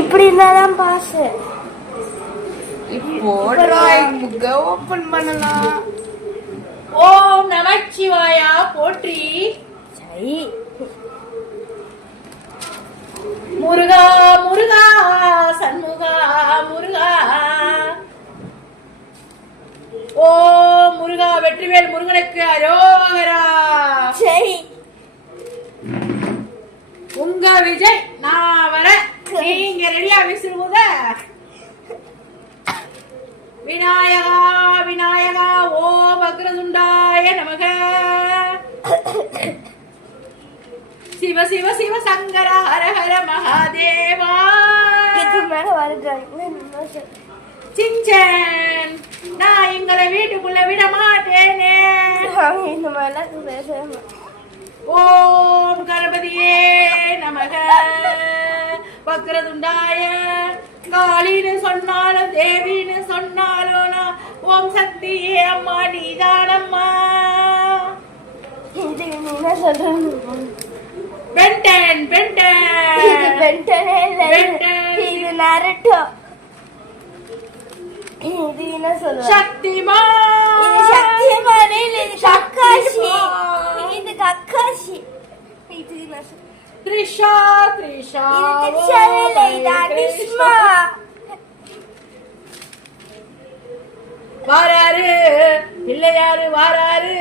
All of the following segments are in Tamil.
இப்படி இருந்தாதான் பாஸ். இப்போ டிராயிங் புக்க ஓபன் பண்ணலாம். ஓம் நமச்சிவாயா போற்றி. சரி. முருகா முருகா சண்முகா முருகா. ஓ முருகா வெற்றிவேல் முருகனுக்கு அரோகரா. சரி. உங்க விஜய் நான் வர, நீங்க ரெடியா விசிறுமுத. விநாயகா விநாயகா ஓம் அக்ரதுண்டாய நமக. சிவ சிவ சிவ சங்கர ஹர ஹர மகாதேவா. சிஞ்சன் நான் எங்களை வீட்டுக்குள்ள விட மாட்டேனே. ஓம் கணபதியே நமக. வக்ரதுண்டாய. காளின்னு சொன்னாலும் தேவின்னு சொன்னாலும் நான் ஓம் சக்தியே அம்மா நீதானம்மா. பென்டன் பென்டன் இது பென்டனே இல்ல, இது நரட்டோ. இது என்ன சொல்லுவா? சக்திமான். இது சக்திமானே இல்ல, இது கக்காஷி. இது கக்காஷி. இது என்ன சொல்லுவா? த்ரிஷா த்ரிஷா. இது த்ரிஷாவே இல்ல, இது அனிஷ்மா. வாராரு பிள்ளையாரு வாராரு.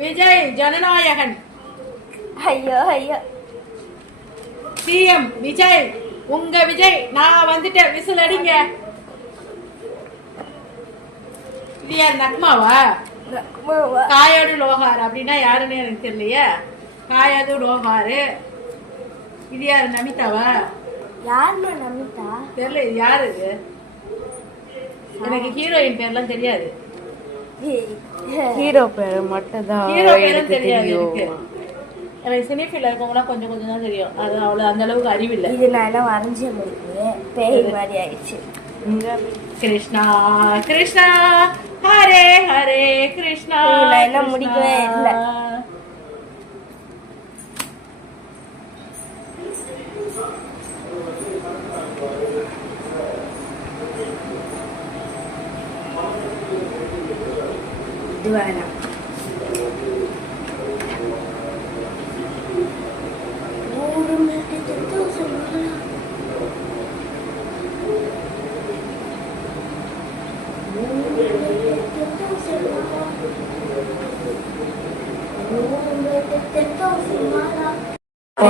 விஜய் ஜனநாயகன். ஐயோ ஐயோ. சிஎம் விஜய். உங்க விஜய் நான் வந்துட்டேன், விசில் அடிங்க. இது யார் நக்மாவா? காயாடு லோகார் அப்படின்னா யாருன்னு எனக்கு தெரியலையே. காயாது லோகாரு. இது யாரு நமிதாவா? யாருமா நமிதா? தெரியல, இது யாரு? இது எனக்கு ஹீரோயின் பேர்லாம் தெரியாது. ஹீரோ பேரு மட்டும் தான். ஹீரோ பேரும் தெரியாது எனக்கு. எனக்கு சினிஃபீல்ட்ல இருக்கவங்களாம் கொஞ்சம் கொஞ்சம் தான் தெரியும். அது அவ்வளவு அந்த அளவுக்கு அறிவில்லை. இது நான் எல்லாம் வரைஞ்ச முடியுது, பேய் மாதிரி ஆயிடுச்சு. கிருஷ்ணா கிருஷ்ணா ஹரே ஹரே கிருஷ்ணா. நான் என்ன முடிக்கவே இல்லை. இது வேணாம்.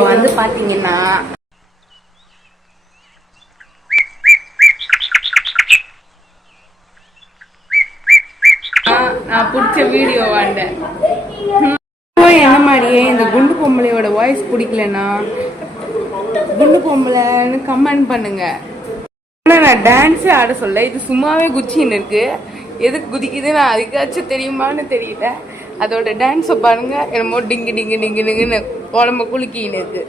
வந்து பாத்தீங்கன்னா நான் பிடிச்ச வீடியோ வாண்டேன். என்ன மாதிரியே இந்த குண்டு பொம்பளையோட வாய்ஸ் பிடிக்கலன்னா குண்டு பொம்பளைன்னு கமெண்ட் பண்ணுங்க. நான் டான்ஸே ஆட சொல்ல, இது சும்மாவே குச்சின்னு இருக்கு. எதுக்கு குதிக்குதுன்னு அதுக்காச்சும் தெரியுமான்னு தெரியல. அதோட டான்ஸை பாருங்க, என்னமோ டிங்கு டிங்கு டிங்கு டிங்குன்னு உடம்ப குலுக்கின்னு இருக்கு.